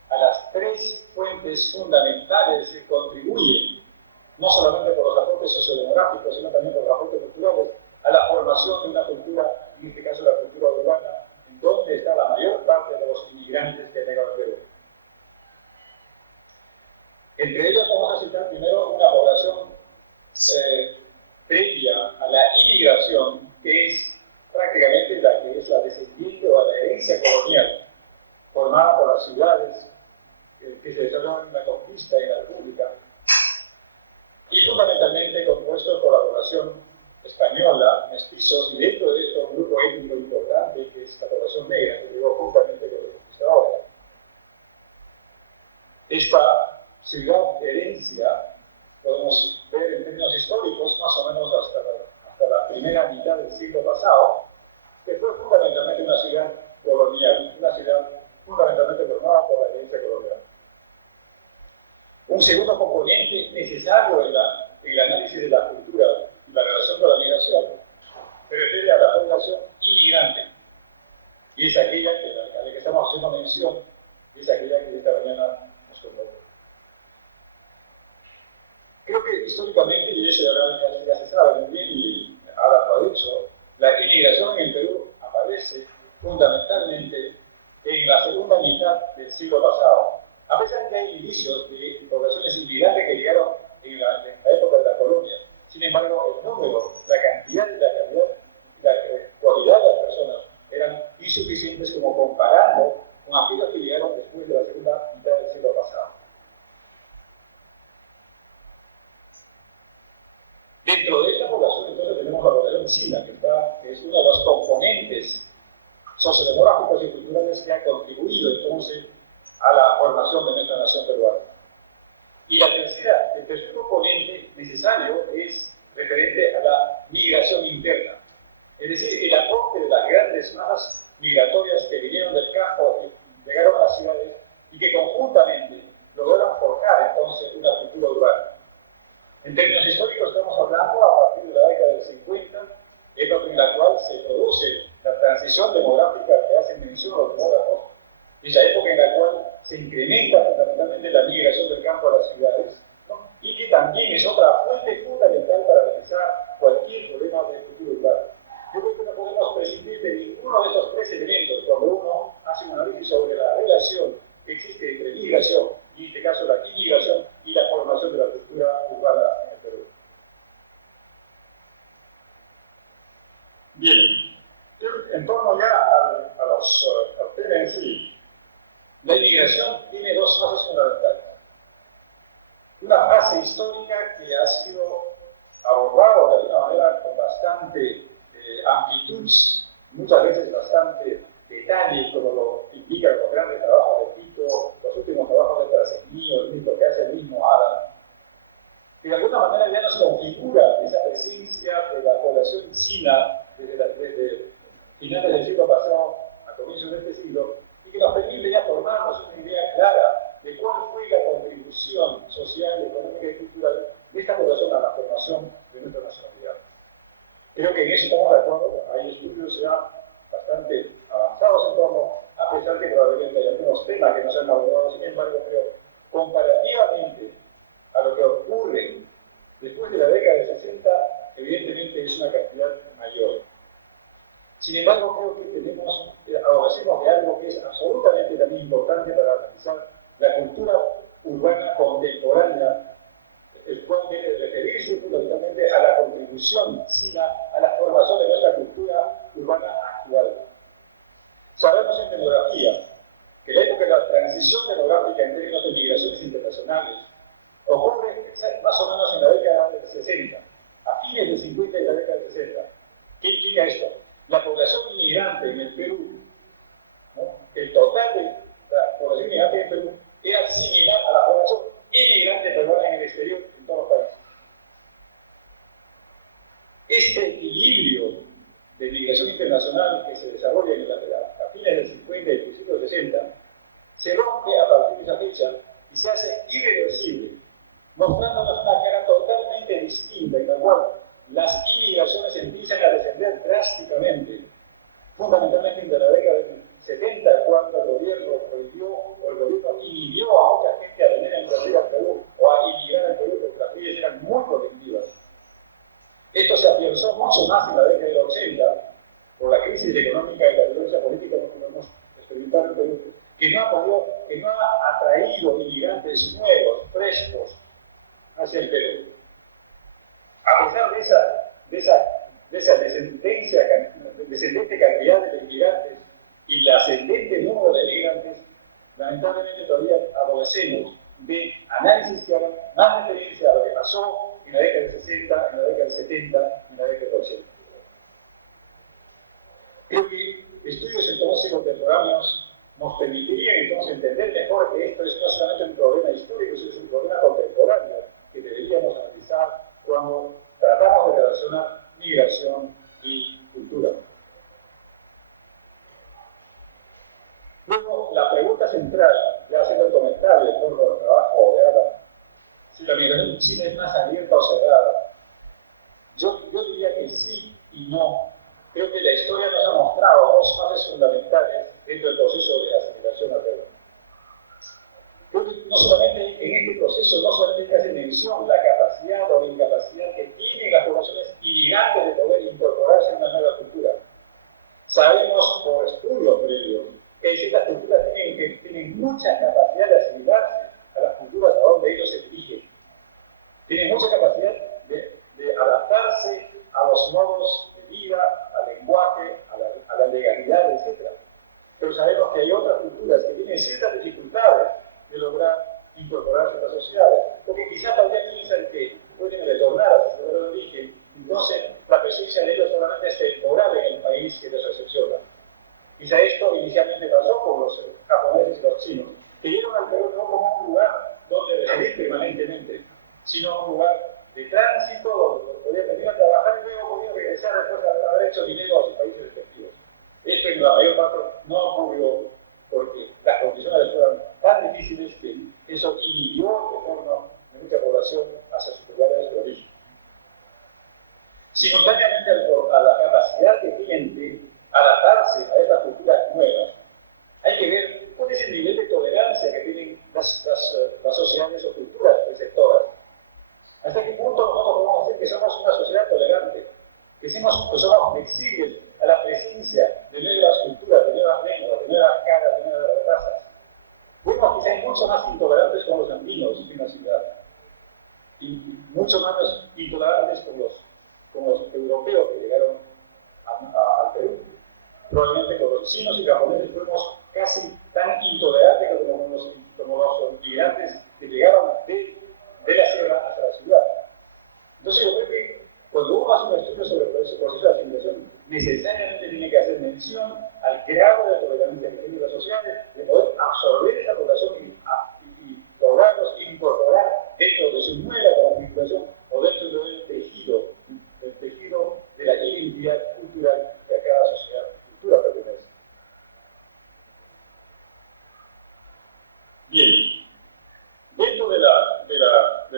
a las tres fuentes fundamentales que contribuyen, no solamente por los aportes sociodemográficos, sino también por los aportes culturales, a la formación de una cultura, en este caso la cultura urbana, en donde está la mayor parte de los inmigrantes que han llegado al Perú. Entre ellas vamos a citar primero una población previa a la inmigración, que es prácticamente la que es la descendiente o la herencia colonial, formada por las ciudades que se desarrollaron en la conquista y en la república, y fundamentalmente compuesto por la población española, mestizos, y dentro de eso un grupo étnico importante que es la población negra, que llegó juntamente con los conquistadores. Esta ciudad herencia podemos ver en términos históricos más o menos hasta la primera mitad del siglo pasado, que fue fundamentalmente una ciudad colonial, una ciudad fundamentalmente formada por la herencia colonial. Un segundo componente necesario en el análisis de la cultura y la relación con la migración se refiere a la población inmigrante, y es aquella a la que estamos haciendo mención, y es aquella que esta mañana nos convoca. Creo que históricamente, y eso ya se sabe muy bien, y ahora lo ha dicho, la inmigración en el Perú aparece fundamentalmente en la segunda mitad del siglo pasado. A pesar que hay indicios de poblaciones inmigrantes que llegaron en la época de la colonia, sin embargo, el número, la cantidad y la calidad, la cualidad de las personas eran insuficientes como comparando con aquellos que llegaron después de la segunda mitad del siglo pasado. Dentro de esta población, entonces, tenemos la población china, que es uno de los componentes sociodemográficos y culturales que ha contribuido entonces a la formación de nuestra nación peruana. Y el tercer componente necesario es referente a la migración interna, es decir, el aporte de las grandes masas migratorias que vinieron del campo y llegaron a las ciudades y que conjuntamente lograron forjar entonces una cultura urbana. En términos históricos estamos hablando a partir de la década del 50, época en la cual se produce la transición demográfica que hacen mención los demógrafos, esa época en la cual se incrementa fundamentalmente la migración del campo a las ciudades, ¿no? Y que también es otra fuente fundamental para realizar cualquier problema de cultura urbana. Yo creo que no podemos Bien, en torno ya al tema en sí, la inmigración tiene dos fases fundamentales. Una fase histórica que ha sido abordada de alguna manera con bastante amplitud, muchas veces bastante detalle, como lo indican los grandes trabajos de Tito, los últimos trabajos de Trascendio, el mito que hace el mismo Adam, que de alguna manera ya nos configura esa presencia de la población china desde finales del siglo pasado a comienzos de este siglo, y que nos permite ya formarnos una idea clara de cuál fue la contribución social, económica y cultural de esta población a la formación de nuestra nacionalidad. Creo que en eso estamos de acuerdo, hay estudios ya bastante avanzados en torno, a pesar que probablemente hay algunos temas que no se han abordado, sin embargo, creo, comparativamente a lo que ocurre después de la década de 60, evidentemente es una cantidad mayor. Sin embargo, creo que adolecemos de algo que es absolutamente también importante para analizar la cultura urbana contemporánea, el cual debe referirse fundamentalmente a la contribución china a la formación de nuestra cultura urbana actual. Sabemos en demografía que la época de la transición demográfica en términos de migraciones internacionales ocurre más o menos en la década del 60, a fines del 50 y la década del 60. ¿Qué implica esto? La población inmigrante en el Perú, ¿no? El total de la población inmigrante en el Perú era similar a la población inmigrante peruana en el exterior en todo el país. Este equilibrio de migración internacional que se desarrolla a fines del 50 y principios del 60 se rompe a partir de esa fecha y se hace irreversible, mostrándonos una cara totalmente distinta en la cual las inmigraciones empiezan a descender drásticamente, fundamentalmente en la década del 70, cuando el gobierno prohibió o el gobierno inhibió a mucha gente a venir a invertir al Perú o a inmigrar al Perú porque las leyes eran muy protectivas. Esto se afianzó mucho más en la década del 80 por la crisis económica y la violencia política que podemos experimentar en Perú, que no ha atraído inmigrantes nuevos, frescos, hacia el Perú. A pesar de esa descendente cantidad de inmigrantes y la ascendente número de inmigrantes, lamentablemente todavía adolecemos de análisis que hagan más referencia a lo que pasó en la década del 60, en la década del 70, en la década del 80. Creo que estudios entonces contemporáneos nos permitirían entonces entender mejor que esto es no solamente un problema histórico, sino es un problema contemporáneo que deberíamos analizar cuando tratamos de relacionar migración y cultura. Luego, la pregunta central, ya haciendo el comentario en torno al trabajo de Adam, si la migración china es más abierta o cerrada, yo diría que sí y no. Creo que la historia nos ha mostrado dos fases fundamentales dentro del proceso de asimilación al Perú. Creo que no solamente en este proceso, no solamente hace mención la capacidad o la incapacidad que tienen las poblaciones inmigrantes de poder incorporarse a una nueva cultura. Sabemos por estudios previos que ciertas culturas tienen mucha capacidad de asimilarse a las culturas a donde ellos se dirigen. Tienen mucha capacidad de adaptarse a los modos de vida, al lenguaje, a la legalidad, etc. Pero sabemos que hay otras culturas que tienen ciertas dificultades de lograr incorporarse a las sociedades, porque quizás todavía piensan que pueden retornar a su lugar de origen, entonces la presencia de ellos solamente es temporal en el país que los recepciona. Quizá esto inicialmente pasó con los japoneses y los chinos, que llegaron al Perú no como un lugar donde residir permanentemente, sino un lugar de tránsito donde podían venir a trabajar y luego podían regresar después de haber hecho dinero a sus países respectivos. Esto en la mayor parte no ocurrió porque las condiciones fueron tan difíciles que eso inhibió el retorno de mucha población hacia sus lugares de origen. Simultáneamente a la capacidad que tienen de adaptarse a estas culturas nuevas, hay que ver cuál es el nivel de tolerancia que tienen las sociedades o culturas receptoras. ¿Hasta qué punto nosotros podemos decir que somos una sociedad tolerante? Que somos flexibles a la presencia de nuevas culturas, de nuevas lenguas, de nuevas caras, de nuevas razas. Vemos que hay mucho más intolerantes con los andinos en la ciudad y mucho más intolerantes con los europeos que llegaron al Perú. Probablemente con los chinos y japoneses fuimos casi tan intolerantes como los inmigrantes que llegaban de la sierra hasta la ciudad. Entonces yo creo que cuando uno hace un estudio sobre ese proceso de asimilación, necesariamente tiene que hacer mención al grado de tolerancia que tienen las sociedades, de poder absorber esa población y lograrlos incorporar dentro de su nueva configuración o dentro del tejido de la identidad cultural que a cada sociedad y cultura pertenece. Bien, dentro del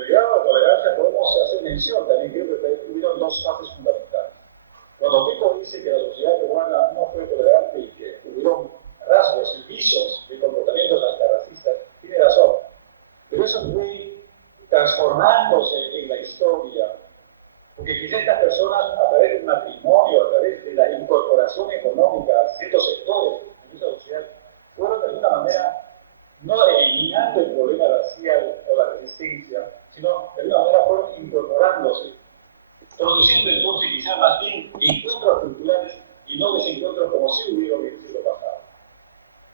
grado de tolerancia podemos hacer mención, también creo que hubieron dos fases fundamentales. Cuando Pico dice que la sociedad peruana no fue tolerante y que hubieron rasgos y visos de comportamientos hasta racistas, tiene razón. Pero eso fue transformándose en la historia, porque quizás estas personas, a través del matrimonio, a través de la incorporación económica a ciertos sectores en esa sociedad, fueron de alguna manera no eliminando el problema racial o la resistencia, sino de alguna manera fueron incorporándose, produciendo entonces quizás más bien encuentros culturales y no desencuentros como si hubieron en el siglo pasado.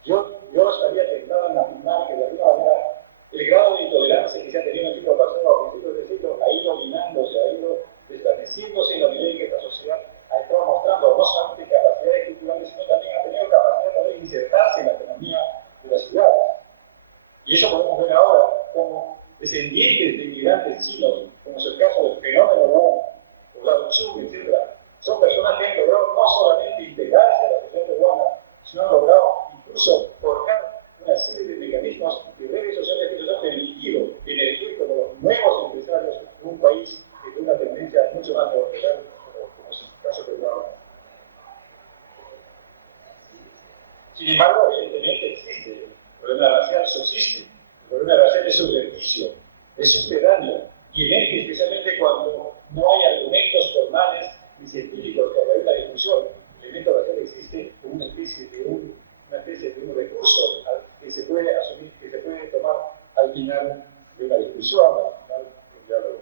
Yo estaría tentado en afirmar que de alguna manera el grado de intolerancia que se ha tenido en el siglo pasado a principios del siglo ha ido minándose, ha ido desvaneciéndose en la medida en que esta sociedad ha estado mostrando no solamente capacidades culturales, sino también ha tenido capacidad de poder insertarse en la economía de las ciudades. Y eso podemos ver ahora como descendientes de inmigrantes chinos, como es el caso del fenómeno Wong, o la Chung, etc. Son personas que han logrado no solamente integrarse a la sociedad peruana, sino han logrado incluso forjar una serie de mecanismos de redes sociales que les han permitido emergir como los nuevos empresarios de un país que tiene una tendencia mucho más neoliberal, como es el caso peruano. Sin embargo, evidentemente existe. El problema racial subsiste. El problema racial es subversivo, es subterráneo y emerge especialmente cuando no hay argumentos formales ni científicos para haber la discusión. El elemento racial existe como una especie de un recurso que se puede asumir, que se puede tomar al final de una discusión, al final de un diálogo.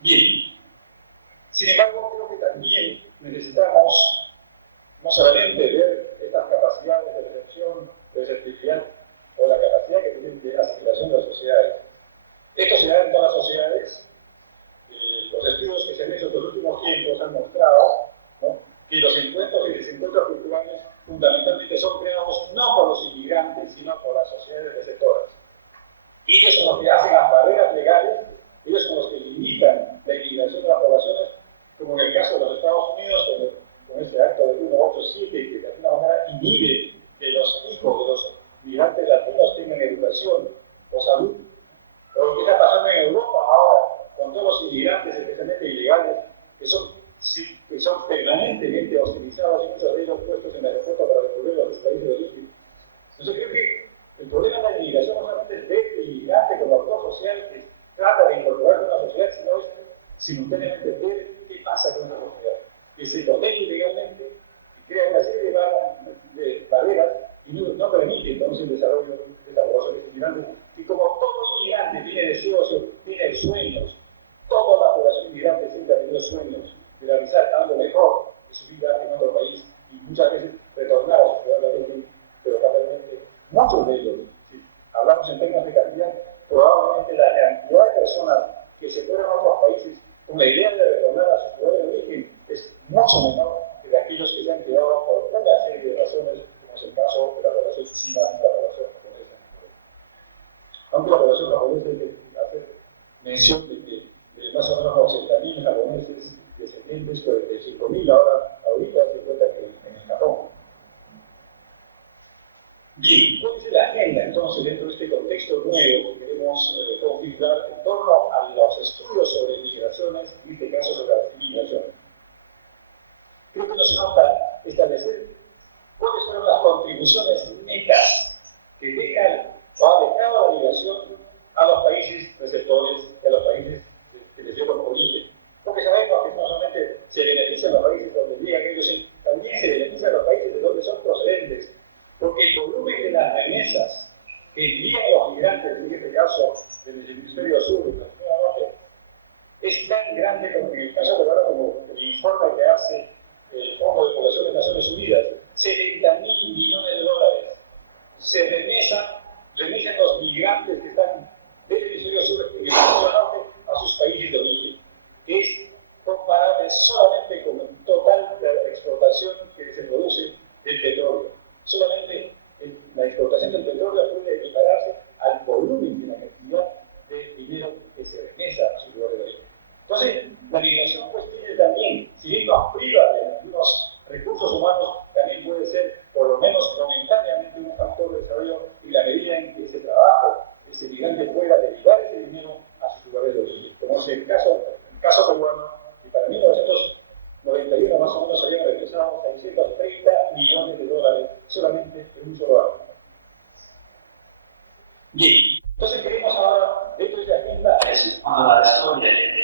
Bien. Sin embargo, creo que también necesitamos no solamente ver estas capacidades de recepción, de receptividad o la capacidad que tienen de asimilación de las sociedades. Esto se da en todas las sociedades. Los estudios que se han hecho en los últimos tiempos han mostrado, ¿no?, que los encuentros y desencuentros culturales fundamentalmente son creados no por los inmigrantes, sino por las sociedades receptoras. Ellos son los que hacen las barreras legales, ellos son los que limitan la inmigración de las poblaciones, como en el caso de los Estados Unidos, con este acto de 187, que de alguna manera inhibe que los hijos de los migrantes latinos tengan educación o salud. O lo que está pasando en Europa ahora, con todos los inmigrantes, especialmente ilegales, que son permanentemente hostilizados y muchos de ellos puestos en el aeropuerto para devolver a los países de origen. Entonces creo que el problema de la inmigración no solamente es ver el inmigrante como actor social que trata de incorporarse a una sociedad, sino es simultáneamente ver qué pasa con esa sociedad, que se protege ilegalmente y crea una serie de barreras y no permite entonces el desarrollo de esta población inmigrante. Y como todo inmigrante tiene deseos, tiene sueños, toda la población inmigrante siempre ha tenido sueños de realizar algo mejor de su vida en otro país y muchas veces retornar a su ciudad de origen, pero probablemente muchos de ellos, si hablamos en términos de cantidad, probablemente la cantidad de personas que se fueron a otros países con la idea de retornar a su ciudad de origen es mucho menor que de aquellos que se han quedado por una serie de razones, como es el caso de la población china y la población japonesa. Aunque la población japonesa hay que hacer mención de que más o menos 80.000 japoneses descendientes, 45.000 ahorita se cuenta que en el Japón. Bien, ¿cuál es la agenda entonces dentro de este contexto nuevo que queremos configurar en torno a los estudios sobre migraciones, en este caso sobre las migraciones? Creo que nos falta establecer cuáles fueron las contribuciones netas que deja o ha dejado la migración a los países receptores y a los países que les dieron origen. Porque sabemos que no solamente se benefician los países donde llegan ellos, también se benefician los países de donde son procedentes. Porque el volumen de las remesas que envían los migrantes, en este caso del hemisferio sur, es tan grande en el caso peruano, como el informe que hace el Fondo de Población de Naciones Unidas, 70.000 millones de dólares se remisan los migrantes que están del hemisferio sur y del hemisferio norte a sus países de origen. Es comparable solamente con el total de la exportación que se produce del petróleo. Solamente la exportación del petróleo puede equipararse al volumen de la cantidad de dinero que se remesa a sus lugares de origen. Entonces, la migración pues tiene también, si bien nos priva de algunos recursos humanos, también puede ser, por lo menos momentáneamente, un factor de desarrollo y la medida en que ese trabajo, ese migrante pueda derivar ese dinero a sus lugares de origen. Como es el caso peruano, y para 1991 más o menos habían regresado 630 millones de dólares solamente en un solo año. Bien, entonces queremos ahora, dentro de esta agenda, Es cuando la historia